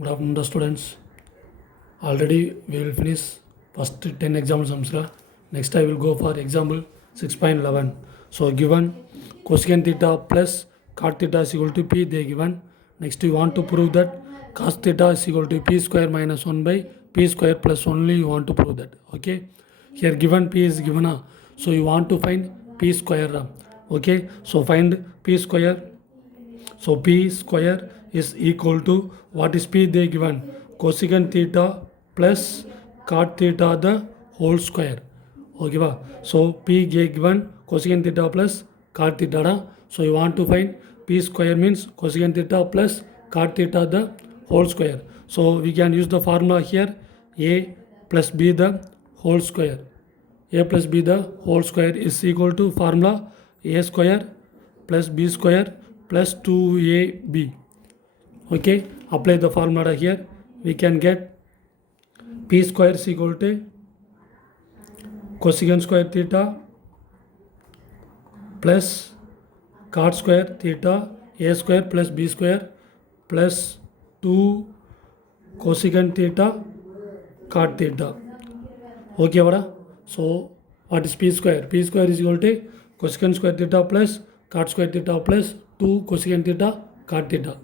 Good afternoon, students. Already we will finish first 10 example sums. Next I will go for example 6.11. So given cosecant theta plus cot theta is equal to p, they given. Next you want to prove that cos theta is equal to p square minus 1 by p square plus only you want to prove that. Okay. Here given p is given. So you want to find p square. Okay. So find p square. So p square is equal to what is p they given? Cosecant theta plus cot theta the whole square. Okay ba? So p given cosecant theta plus cot theta. So you want to find p square means cosecant theta plus cot theta the whole square. So we can use the formula here, a plus b the whole square. A plus b the whole square is equal to formula a square plus b square plus 2ab. Okay, apply the formula here. We can get p square is equal to cosecant square theta plus cot square theta a square plus b square plus 2 cosecant theta cot theta. Okay, vada? So what is p square? P square is equal to cosecant square theta plus cot square theta plus 2 cosecant theta cot theta.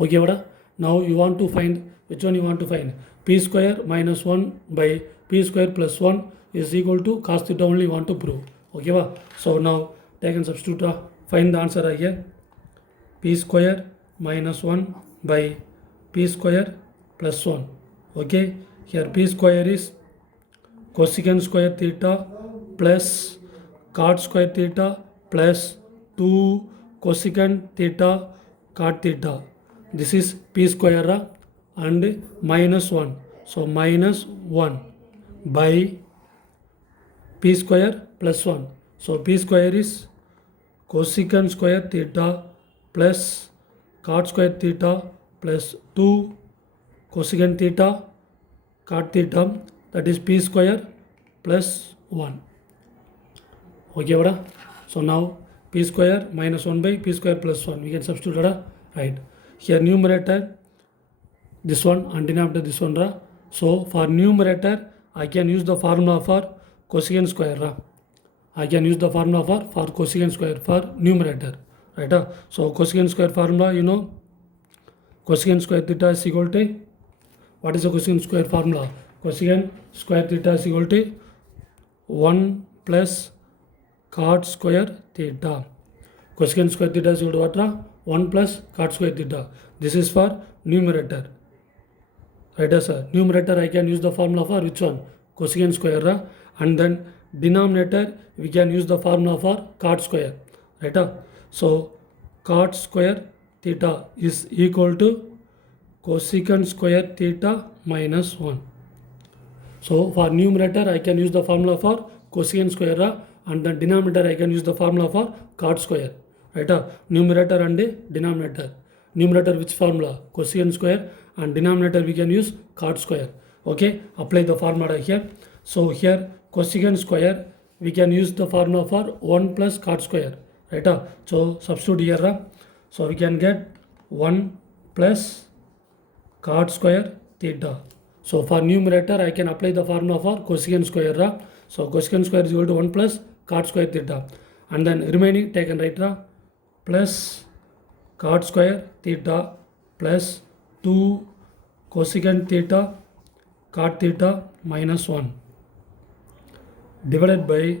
Okay, vada? Now you want to find, which one you want to find? P square minus 1 by p square plus 1 is equal to cos theta only you want to prove. Okay, va? So now take and substitute, find the answer here. P square minus 1 by p square plus 1. Okay, here p square is cosecant square theta plus cot square theta plus 2 cosecant theta cot theta. This is p square and minus 1. So minus 1 by p square plus 1. So p square is cosecant square theta plus cot square theta plus 2 cosecant theta cot theta, that is p square plus 1. Okay, vada? So now p square minus 1 by p square plus 1. We can substitute, vada? Right. Here numerator this one and denominator this one. So for numerator I can use the formula for cosecant square. I can use the formula for cosecant square for numerator. Right. So cosecant square formula, you know, cosecant square theta is equal to, what is the cosecant square formula? Cosecant square theta is equal to 1 plus cot square theta. Cosecant square theta is equal to what? 1 plus cot square theta. This is for numerator. Right, sir? Numerator I can use the formula for which one? Cosecant square. And then denominator we can use the formula for cot square. Right? So cot square theta is equal to cosecant square theta minus 1. So for numerator I can use the formula for cosecant square and the denominator I can use the formula for cot square. Right? Numerator and denominator. Numerator which formula? Cosecant square, and denominator we can use cot square. Okay, apply the formula here. So here cosecant square we can use the formula for 1 plus cot square. Right? So substitute here. So we can get 1 plus cot square theta. So for numerator I can apply the formula for cosecant square. So cosecant square is equal to 1 plus cot square theta, and then remaining take and write plus cot square theta plus 2 cosecant theta cot theta minus 1 divided by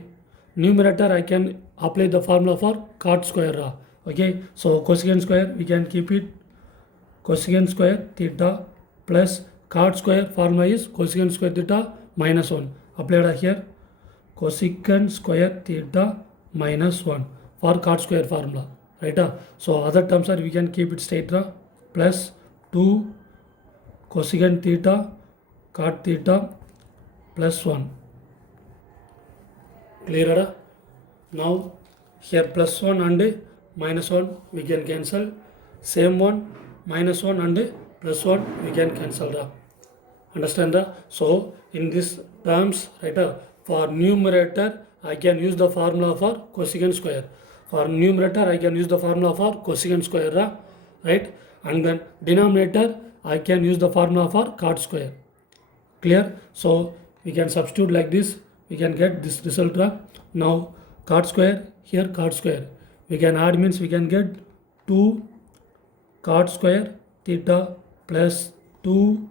numerator I can apply the formula for cot square. Okay, so cosecant square we can keep it cosecant square theta plus cot square formula is cosecant square theta minus 1. Applied here cosecant square theta minus 1 for cot square formula. Right? So other terms are we can keep it straight, plus 2 cosecant theta cot theta plus 1. Clear? Now here plus 1 and minus 1 we can cancel. Same one minus 1 and plus 1 we can cancel. Understand? So in this terms, right, for numerator I can use the formula for cosecant square. For numerator I can use the formula for cosecant square, right? And then denominator I can use the formula for cot square. Clear? So we can substitute like this, we can get this result. Now cot square, here cot square, we can add means we can get 2 cot square theta plus 2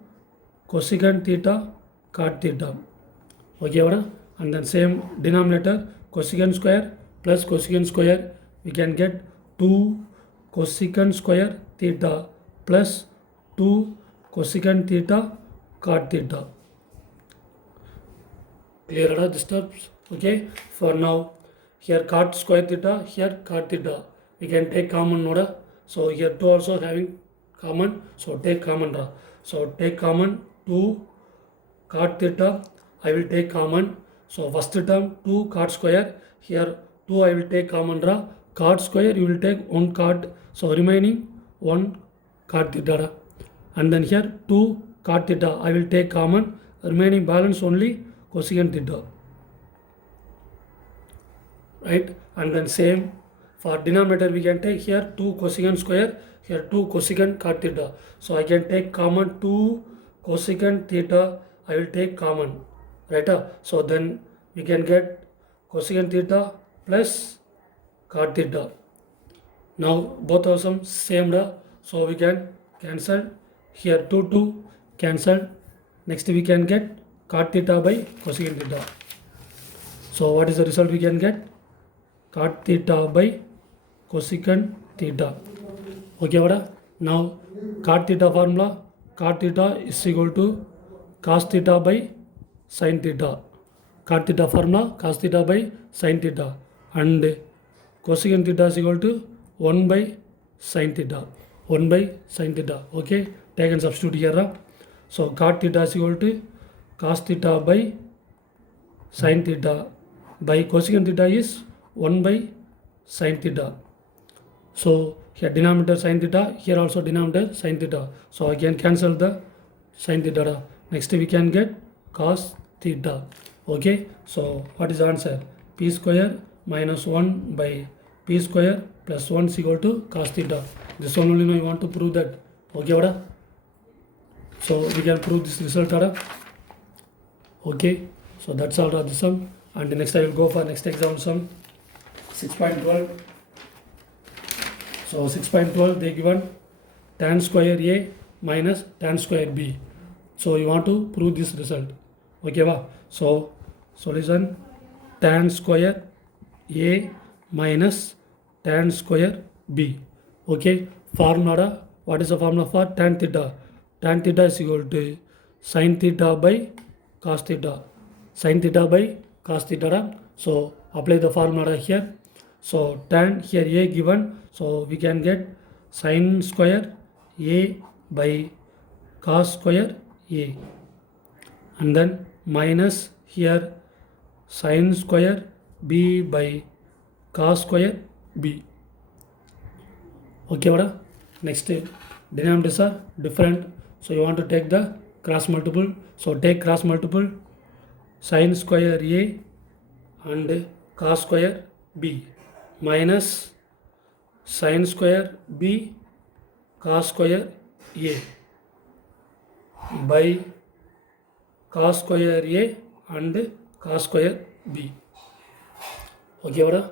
cosecant theta cot theta. Okay, and then same denominator, cosecant square plus cosecant square, we can get 2 cosecant square theta plus 2 cosecant theta cot theta. Clear this steps? Okay, for now here cot square theta, here cot theta, we can take common order. So here 2 also having common, so take common. So take common 2 cot theta, I will take common. So first term 2 cot square, here 2 I will take common. Cot square you will take 1 cot, so remaining 1 cot theta. And then here 2 cot theta I will take common, remaining balance only cosecant theta. Right, and then same for denominator we can take here 2 cosecant square, here 2 cosecant cot theta. So I can take common 2 cosecant theta, I will take common, right? So then we can get cosecant theta plus cot theta. Now both are some same, so we can cancel here 2 cancel. Next we can get cot theta by cosecant theta. So what is the result we can get? Cot theta by cosecant theta. Okay, now cot theta formula, cot theta is equal to cos theta by sin theta. Cot theta formula, cos theta by sin theta, and cosecant theta is equal to 1 by sin theta. 1 by sin theta. Okay, take and substitute here. So cot theta is equal to cos theta by sin theta by cosecant theta is 1 by sin theta. So here denominator sin theta, here also denominator sin theta. So I can cancel the sin theta. Next we can get cos theta. Okay, so what is the answer? P square minus 1 by P square plus 1 is equal to cos theta. This one only I want to prove that. Okay, so we can prove this result. Okay, so that's all the sum. And next I will go for next exam sum 6.12. So 6.12 they given tan square A minus tan square B. So you want to prove this result. Okay, so solution tan square A minus tan square B. Okay, formula, what is the formula for tan theta? Tan theta is equal to sin theta by cos theta. Sin theta by cos theta. So apply the formula here. So tan here A given, so we can get sin square A by cos square A, and then minus here sin square B by cos square B. Okay, next denominators are different, so you want to take the cross multiple. So take cross multiple sin square A and cos square B minus sin square B cos square A by cos square A and cos square B. Okay,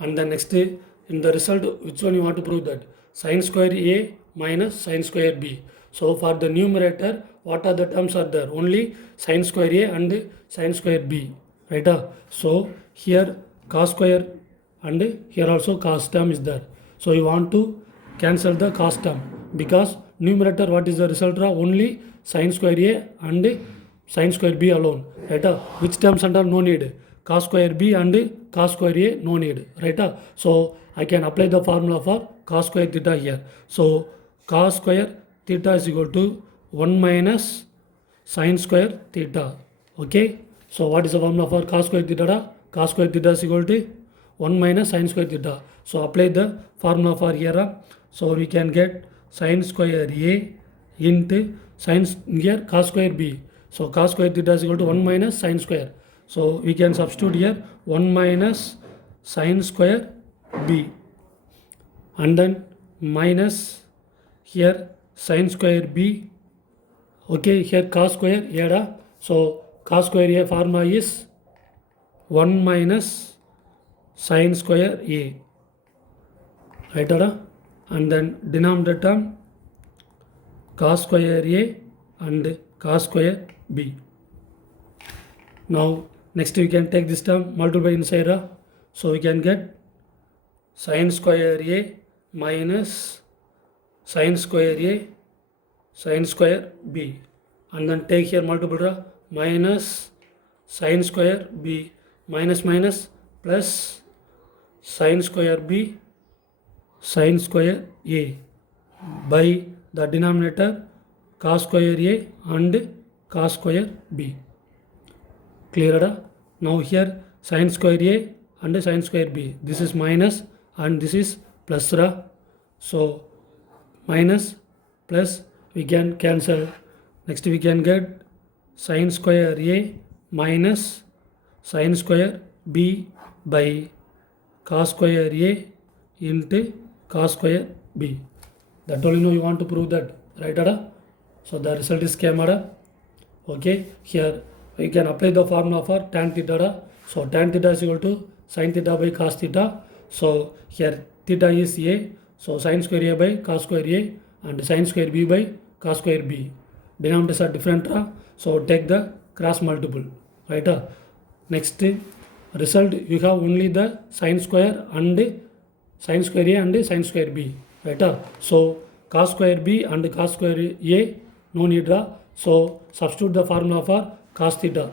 and then next in the result, which one you want to prove that? Sin square A minus sin square B. So for the numerator, what are the terms are there? Only sin square A and sin square B, right? So here cos square and here also cos term is there. So you want to cancel the cos term, because numerator, what is the result? Only sin square A and sin square B alone, right? Which terms under no need? Cos square B and cos square A no need, right? So I can apply the formula for cos square theta here. So cos square theta is equal to 1 minus sin square theta. Okay, so what is the formula for cos square theta? Cos square theta is equal to 1 minus sin square theta. So apply the formula for here. So we can get sin square A into sin here cos square B. So cos square theta is equal to 1 minus sin square. So we can substitute here 1 minus sin square B, and then minus here sin square b. Okay, here cos square a da. So cos square a formula is 1 minus sin square a, right da? And then denominator term cos square a and cos square b. Now next we can take this term multiply inside da. So we can get sin square a minus sin square a sin square b, and then take here multiple da, minus sin square b minus minus plus sin square b sin square a by the denominator cos square a and cos square b. Clear da? Now here sin square a and sin square b, this is minus and this is plus da. So minus plus we can cancel. Next we can get sin square a minus sin square b by cos square a into cos square b. That only you want to prove that, right ada? So the result is came ada. Okay, here we can apply the formula for tan theta da. So tan theta is equal to sin theta by cos theta. So here theta is a, so sin square a by cos square a and sin square b by cos square b. Denominators are different, so take the cross multiple, right? Next result you have only the sin square and sin square a and sin square b, right? So cos square b and cos square a no need, so substitute the formula for cos theta,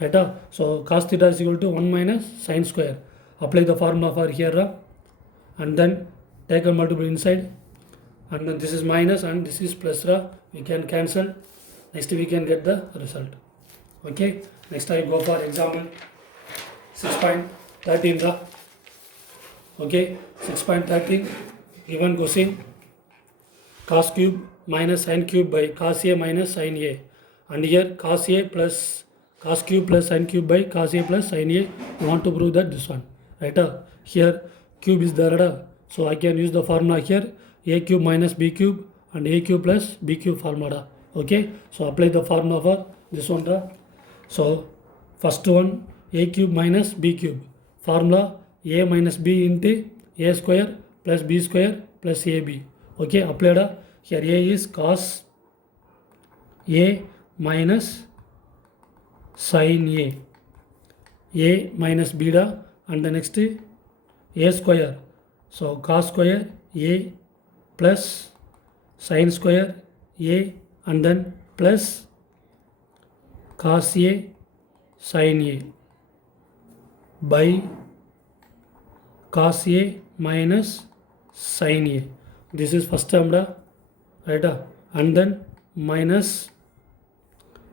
right? So cos theta is equal to 1 minus sin square. Apply the formula for here, and then take a multiple inside, and then this is minus and this is plus, we can cancel. Next we can get the result. Okay, next I go for example 6.13. Okay, 6.13 given question cos cube minus sin cube by cos a minus sin a, and here cos a plus cos cube plus sin cube by cos a plus sin a. You want to prove that this one, right? Here cube is there, so I can use the formula here a cube minus b cube and a cube plus b cube formula. Okay, so apply the formula for this one. So first one a cube minus b cube formula a minus b into a square plus b square plus ab. Okay, applied. Here a is cos a minus sin a minus b da, and the next a square, so cos square a plus sin square a and then plus cos a sin a by cos a minus sin a. This is first term da, right? And then minus,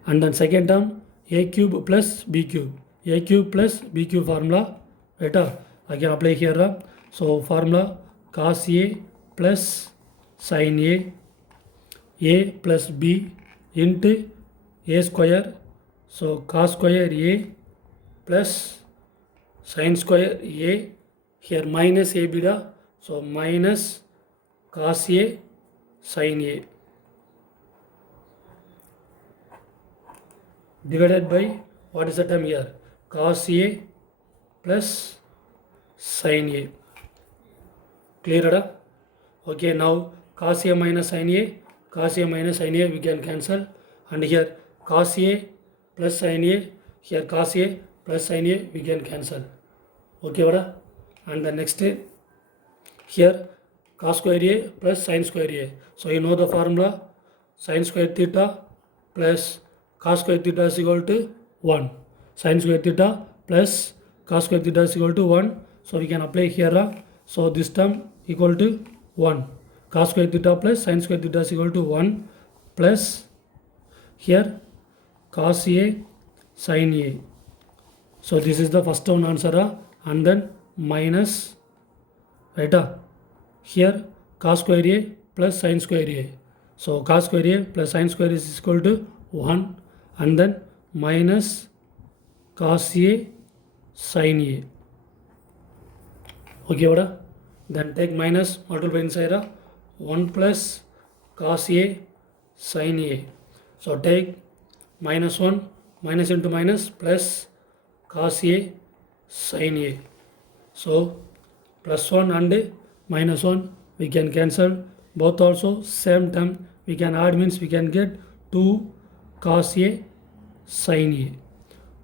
and then second term a cube plus b cube, a cube plus b cube formula, right? I can apply here. So formula cos a plus sin a plus b into a square, so cos square a plus sin square a, here minus a b da, so minus cos a sin a divided by what is the term here, cos a plus sin a. Clear? Okay, now cos a minus sin a, cos a minus sin a we can cancel, and here cos a plus sin a, here cos a plus sin a we can cancel. Okay, and the next here cos square a plus sin square a. So you know the formula sin square theta plus cos square theta is equal to 1. Sin square theta plus cos square theta is equal to 1. So we can apply here. So this term equal to 1. Cos square theta plus sin square theta is equal to 1 plus here cos a sin a. So this is the first one answer, and then minus, right? Here cos square a plus sin square a. So cos square a plus sin square is equal to 1, and then minus cos a sin a. Okay, then take minus multiply inside, 1 plus cos A sin A. So take minus 1 minus into minus plus cos A sin A. So plus 1 and minus 1 we can cancel, both also same term we can add, means we can get 2 cos A sin A.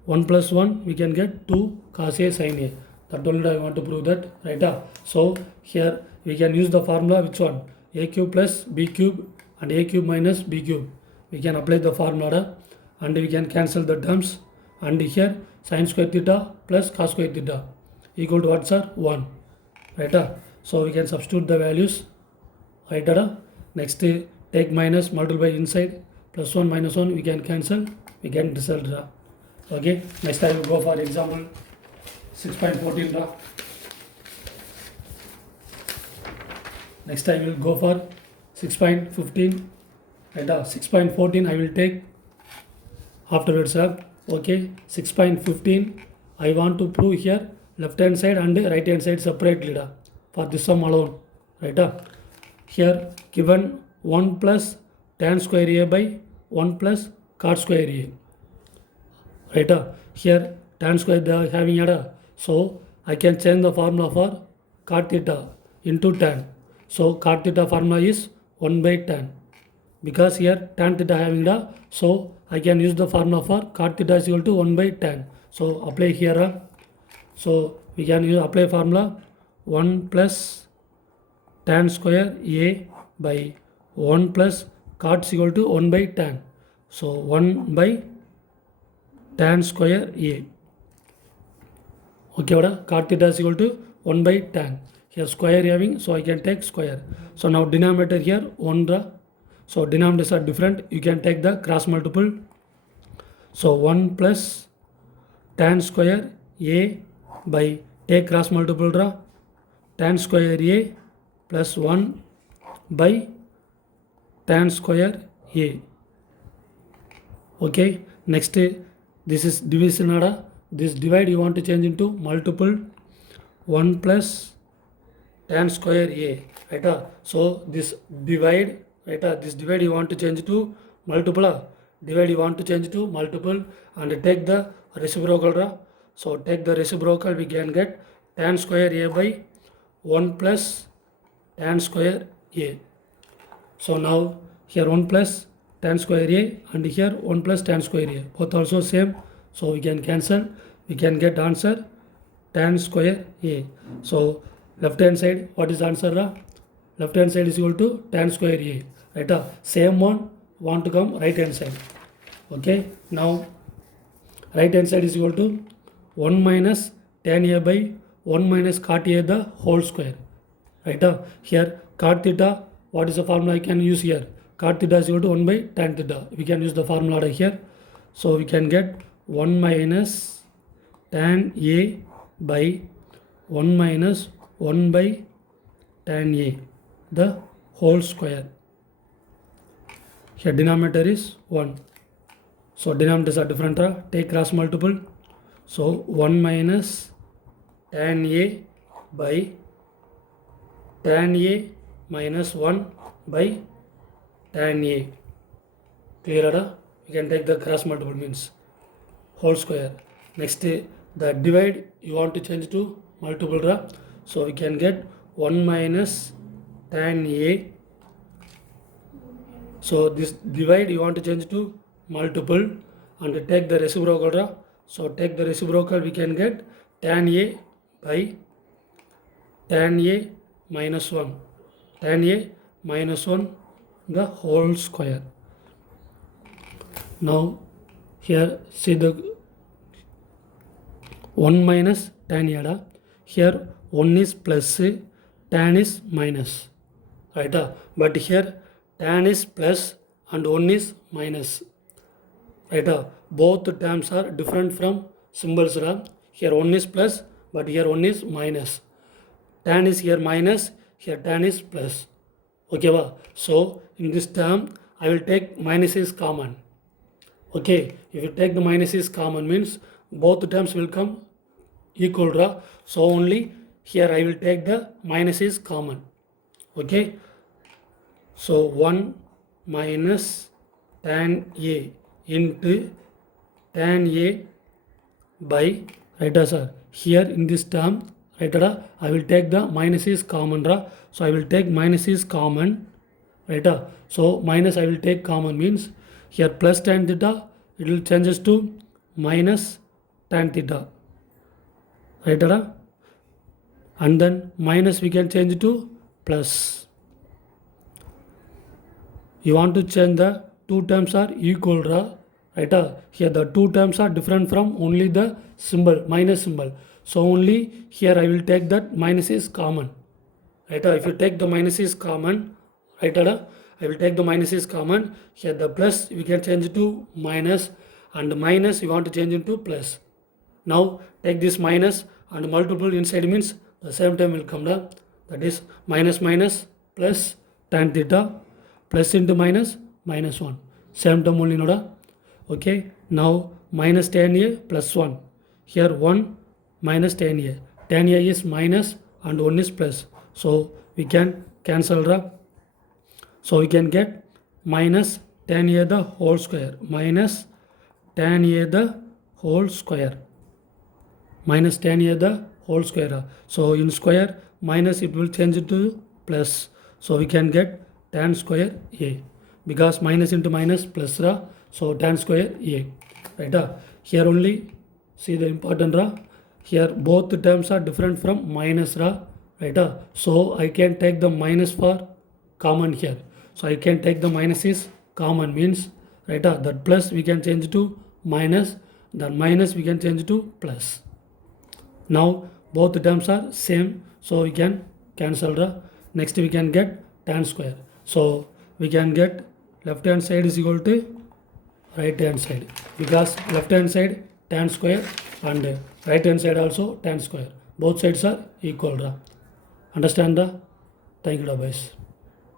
1 plus 1 we can get 2 cos A sin A. That only I want to prove that, right? So here we can use the formula, which one? A cube plus B cube and A cube minus B cube. We can apply the formula and we can cancel the terms, and here sin square theta plus cos square theta equal to what, sir? 1, right? So we can substitute the values, right? Next take minus, multiply inside, plus 1 minus 1 we can cancel, we get result. Okay, next I will go for example 6.14. Next I will go for 6.15, right? 6.14 I will take afterwards. Okay, 6.15 I want to prove here left hand side and right hand side separately for this sum alone, right? Here given 1 plus tan square A by 1 plus cot square A, right? Here tan square they are having a, so I can change the formula for cot theta into tan. So cot theta formula is 1 by tan, because here tan theta having a, so I can use the formula for cot theta is equal to 1 by tan. So apply here. So we can use apply formula 1 plus tan square A by 1 plus cot is equal to 1 by tan. So 1 by tan square A. Okay, cot theta is equal to 1 by tan. Here square having, so I can take square. So now denominator here 1. So denominators are different. You can take the cross multiple. So 1 plus tan square A by, take cross multiple, tan square A plus 1 by tan square A. Okay, next this is division. This divide you want to change into multiple, 1 plus tan square A, right? So this divide, right? This divide you want to change to multiple, divide you want to change to multiple, and take the reciprocal. So take the reciprocal, we can get tan square A by 1 plus tan square A. So now here 1 plus tan square A and here 1 plus tan square A, both also same, so we can cancel, we can get answer tan square A. So left hand side, what is answer? Left hand side is equal to tan square A, right? Same one want to come right hand side. Okay, now right hand side is equal to 1 minus tan A by 1 minus cot A the whole square, right? Here cot theta, what is the formula I can use here? Cot theta is equal to 1 by tan theta. We can use the formula here. So we can get 1 minus tan A by 1 minus 1 by tan A the whole square. Here denominator is 1. So denominators are different. Take cross multiple. So 1 minus tan A by tan A minus 1 by tan A. Clear? You can take the cross multiple, means whole square. Next the divide you want to change to multiple. So we can get 1 minus tan A. So this divide you want to change to multiple and take the reciprocal. So take the reciprocal, we can get tan A by tan A minus 1. Tan A minus 1 the whole square. Now here see the 1 minus tan A. Here 1 is plus, tan is minus, right? But here tan is plus and 1 is minus, right? Both terms are different from symbols. Here 1 is plus, but here 1 is minus. Tan is here minus, here tan is plus. Okay, so in this term I will take minus is common. Okay, if you take the minus is common, means both terms will come equal. So only here I will take the minus is common. Okay, So 1 minus tan A into tan A by, right, sir, here in this term, right, I will take the minus is common, so I will take minus is common, right. So minus I will take common means here plus tan theta, it will changes to minus tan theta, right, and then minus we can change to plus. You want to change the two terms are equal, right? Here the two terms are different from only the symbol, minus symbol. So only here I will take that minus is common, right? If you take the minus is common, right, I will take the minus is common. Here the plus we can change to minus, and minus you want to change into plus. Now take this minus and multiple inside means the same time will come down. That is minus minus plus tan theta plus into minus minus 1. Same term only, noda. Okay. Now minus tan A plus 1. Here 1 minus tan A. Tan A is minus and 1 is plus. So we can cancel the. So we can get minus tan A the whole square. Minus tan A the whole square. Minus tan A the whole square. So in square minus it will change to plus. So we can get tan square A, because minus into minus plus, so tan square A, right. Here only see the important, here both the terms are different from minus, right. So I can take the minus for common here. So I can take the minus is common means, right, that plus we can change to minus, that minus we can change to plus. Now both the terms are same, so we can cancel the. Next we can get tan square. So we can get left hand side is equal to right hand side, because left hand side tan square and right hand side also tan square. Both sides are equal. Understand? Thank you, boys.